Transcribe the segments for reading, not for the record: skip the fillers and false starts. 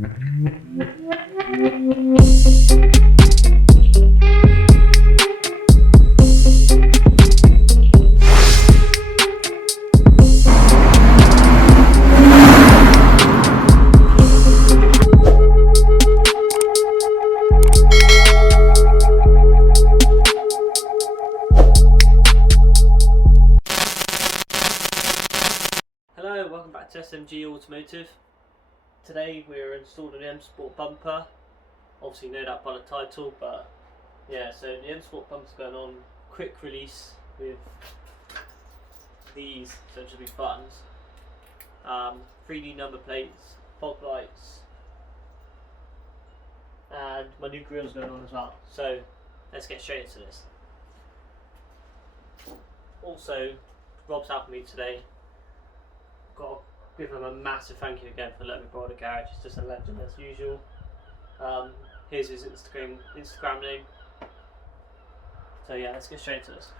Hello, welcome back to SMG Automotive. Today we're installing the M Sport bumper. Obviously you know that by the title, but yeah, so the M Sport bumper's going on quick release with these essentially buttons, 3D number plates, fog lights, and my new grill's going on as well. So let's get straight into this. Also, Rob's helping me today. Got to give him a massive thank you again for letting me borrow the garage. He's just a legend as usual. Here's his Instagram name. So yeah, let's get straight into this.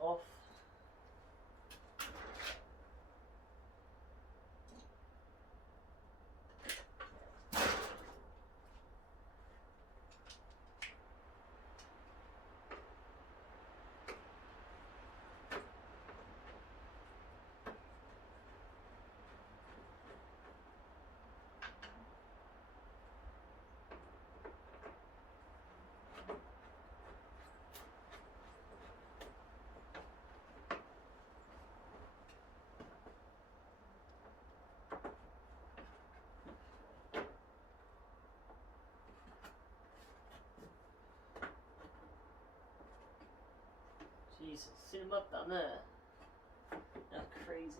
Off. Jesus, see him up down there. That's crazy.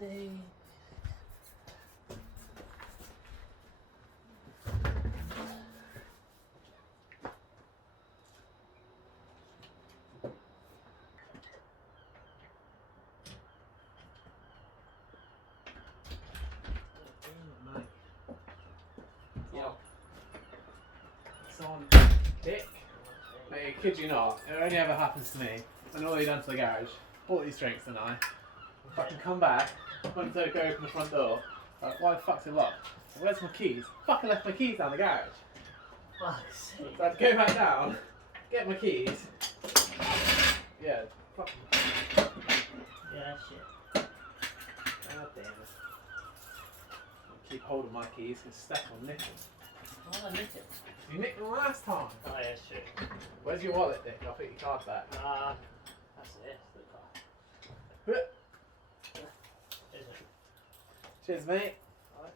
They Yeah. It's on dick. Mate, I kid you not, it only ever happens to me. When all the way down to the garage, bought these drinks and I fucking come back, went to go open the front door, like, why the fuck's it locked? Where's my keys? Fucking left my keys down the garage. fuck's sake. So I had to go back down, get my keys. Yeah, fucking. Yeah, shit. God damn it. I'll keep hold of my keys because Steph will nick them. Why did I nick it? You nicked them last time. Oh yeah, shit. Where's your wallet, Dick? I'll put your card back. That's it. The car. Is it? Cheers, mate. Alright.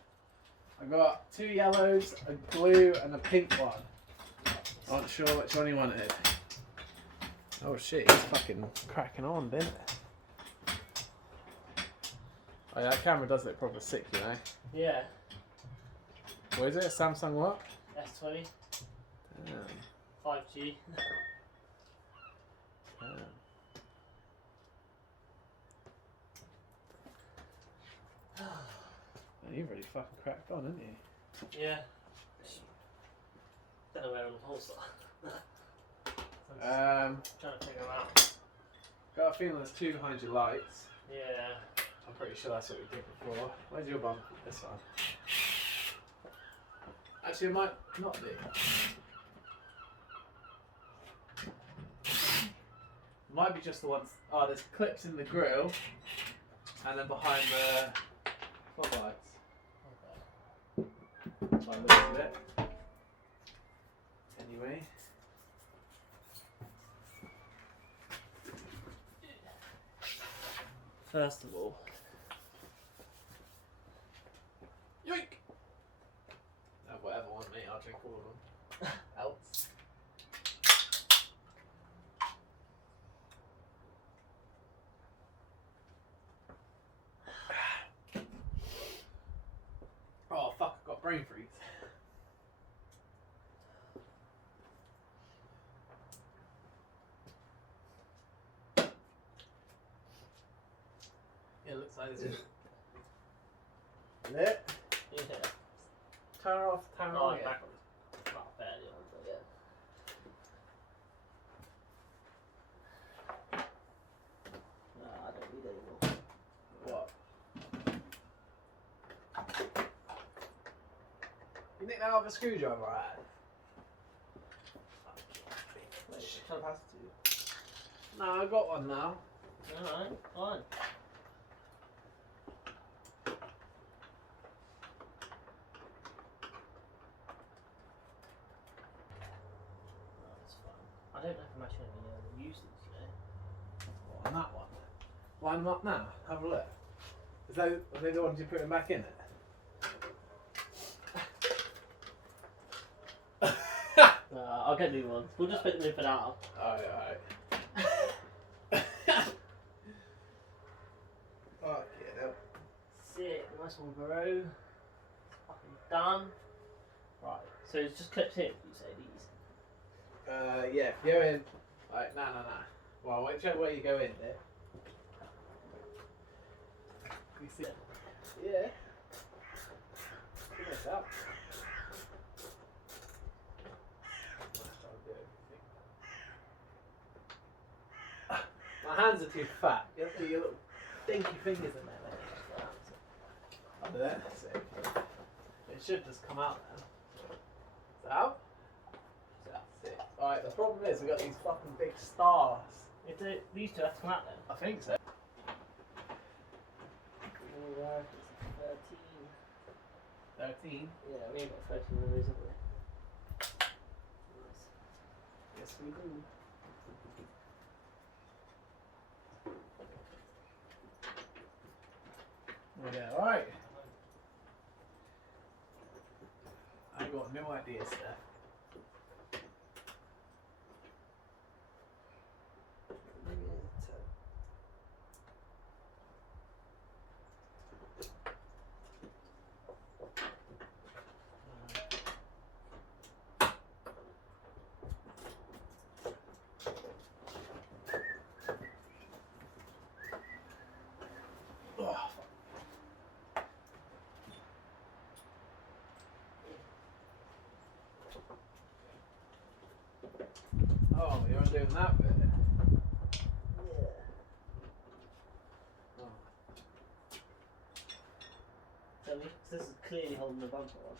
I got 2 yellows, a blue, and a pink one. I wasn't sure which one you wanted. Oh shit, he's fucking cracking on, didn't it? Oh yeah, that camera does look proper sick, you know. Yeah. What is it? A Samsung what? S20. Damn. 5G. Damn. Man, you've really fucking cracked on, haven't you? Yeah. Don't know where all the holes are. Trying to figure them out. Got a feeling there's 2 behind your lights. Yeah. I'm pretty sure that's what we did before. Where's your bum? This one. Actually, it might not be. Might be just the ones. Oh, there's clips in the grill, and then behind the floodlights. By the looks of it. Anyway. First of all, Yoink! Whatever one, mate. I'll drink all of them. Else. Oh fuck! I've got brain freeze. It looks like this. Is it? yeah. Turn her off. Turn her on. Back on. Well, barely on, but yeah. No, I don't need any more. What? You think that other screwdriver I had? Wait, trying to pass it to you. No, I got one now. Alright, fine. I don't know if I'm actually going to use these today. What, on that one? Line them up now. Have a look. Are they the ones you put them back in it? I'll get new ones. We'll just put them in for now. Alright. Fuck yeah. Sick, nice one, bro. Fucking done. Right, so it's just clips in, you say these? Yeah, if you go in. Like, nah. Well, whichever way you go in there. You see? Yeah. Figure this out. My hands are too fat. You have to do your little dinky fingers in there. Under there. So it should just come out now. Is that out? That's it. Alright, the problem is we've got these fucking big stars. If these two have to come out then? I think so. Alright, 13. 13? Yeah, we ain't got 13 of those, have we? Nice. Yes, we do. Yeah, alright. I've got no idea, Steph. Oh, you're undoing that bit? Yeah. Oh. So this is clearly holding the bumper on.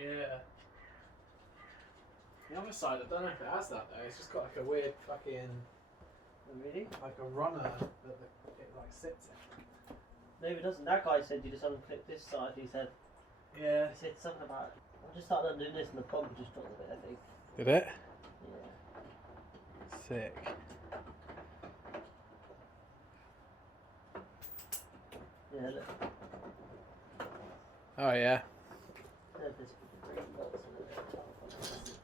Yeah. The other side, I don't know if it has that though. It's just got like a weird fucking, Oh, really? like a runner that it like sits in. No, it doesn't. That guy said you just unclip this side. He said something about. I just started undoing this and the bumper just dropped a bit, I think. Did it? Yeah. Sick. Yeah, look. Oh yeah. There's this green bolts in it.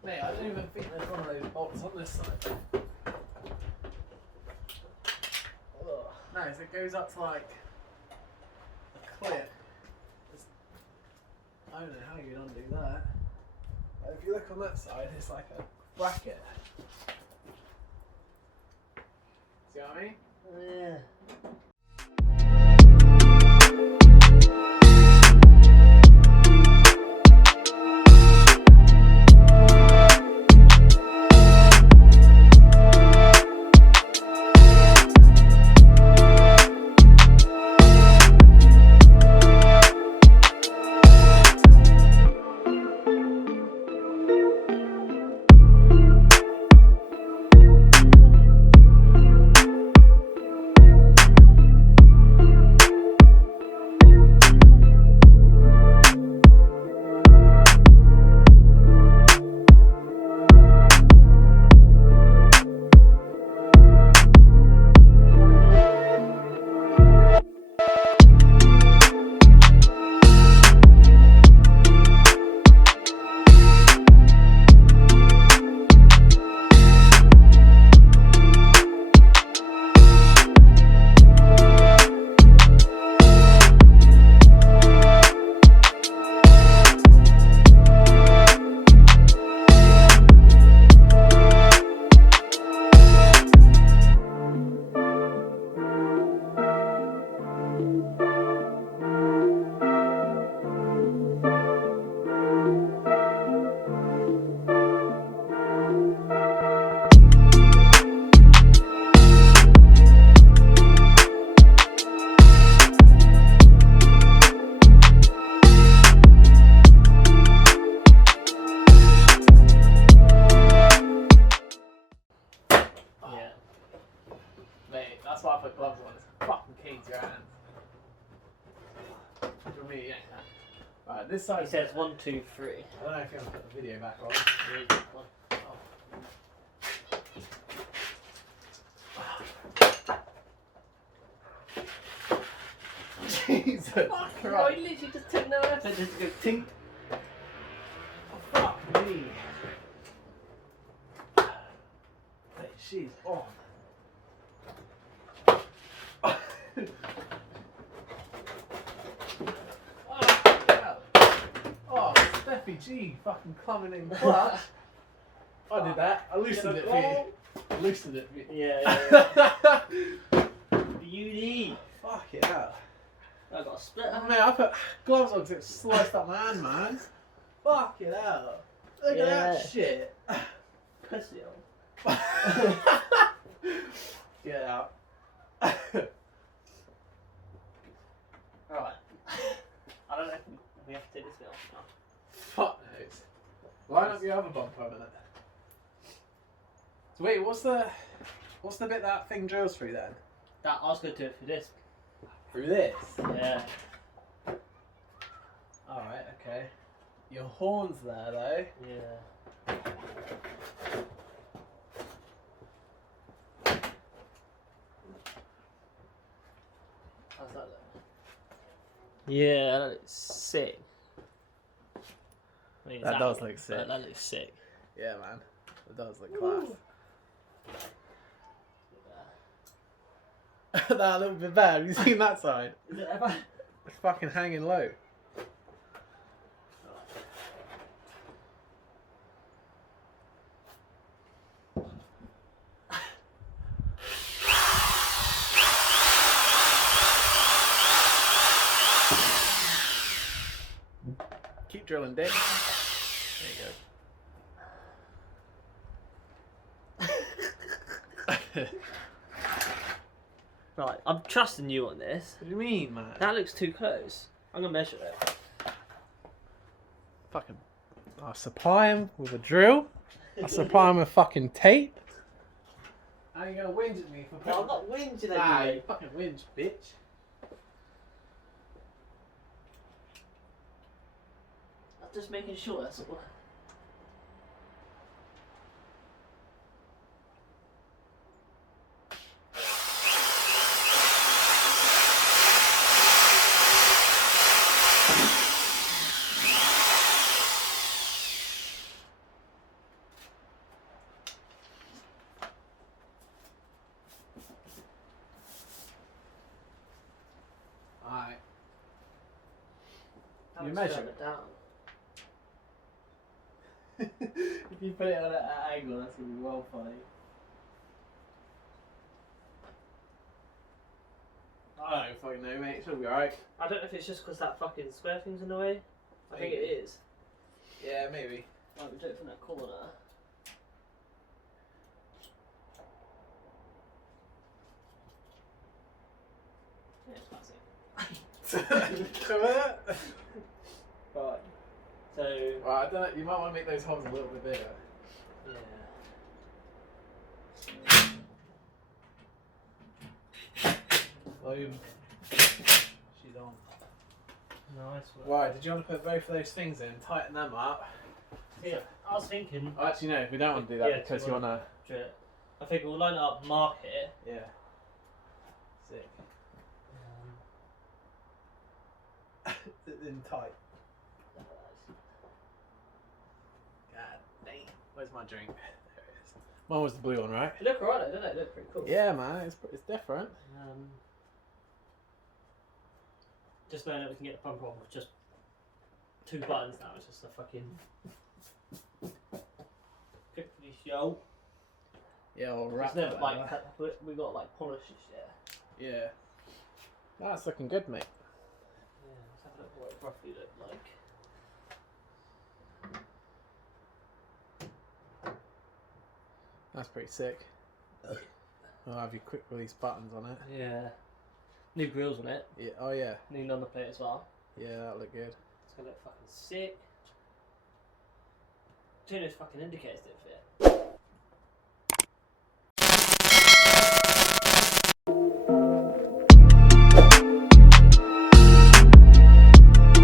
Mate, I don't even think there's one of those bolts on this side. Ugh. No, so it goes up to like a clip. I don't know how you'd undo that. But if you look on that side, it's like a bracket. See what I mean? Yeah. Gloves on. It's fucking keen to your hands. For me, yeah. Right, this side. He says 1, 2, 3. I don't know if you want to put the video back on. Jesus Fuck, Christ. bro, he literally just took no effort just to go tink. Oh, fuck me. Wait, she's on. Oh, Steffi G fucking coming in clutch. I did that. I loosened it for you. I loosened it for you. Yeah. Beauty. Fuck it out. I got a split. Mate, I put gloves on because it sliced up my hand, man. Fuck it out. Look at that shit. Pussy on. Get out. Right. I don't know if we have to take this bit off now. Fuck knows. Line up your other bumper a minute. So wait, what's the bit that thing drills through then? That I was going to do it for this. Through this? Yeah. Alright, okay. Your horn's there though. Yeah. How's that look? Yeah, that looks sick. I mean, That does look sick. That looks sick. Yeah, man. It does look class. That a little bit bad. Have you seen that side? Is it ever? It's fucking hanging low. Keep drilling, Dick. There you go. Right, I'm trusting you on this. What do you mean, man? That looks too close. I'm gonna measure it. Fucking. I supply him with a drill. I supply him with fucking tape. How you gonna whinge at me for No, I'm not whinging Nah, at you you. fucking whinge, bitch. I'm just making sure that's all. Alright. How You much measure further it? down? If you put it on an angle, that's gonna be well funny. I don't fucking know, mate. It'll be alright. I don't know if it's just because that fucking square thing's in the way. I think it is. Yeah, maybe. Right, we do it from that corner. Yeah, it's classic. Come here. Right. So. Well, I don't know. You might want to make those holes a little bit bigger. Yeah. Boom. She's on. Nice one. Right, did you want to put both of those things in, tighten them up? Yeah, I was thinking. Oh, actually, no, we don't want to do that Yeah, because you you want to. Drill it. I think we'll line it up, mark it. Yeah. Sick. In tight. God damn. Where's my drink? There it is. Mine was the blue one, right? They look alright, though, don't they? They look pretty cool. Yeah, man, it's different. Just knowing that we can get the pump on with just 2 buttons now, it's just a fucking quickly show. Yeah, I'll It's wrap never that. like we got like polish and shit. Yeah. That's looking good, mate. Yeah, let's have a look what it roughly look like. That's pretty sick. I'll have your quick release buttons on it. Yeah. New grills on it. Yeah. Oh yeah. New number plate as well. Yeah, that'll look good. It's gonna look fucking sick. Two of those fucking indicators didn't fit.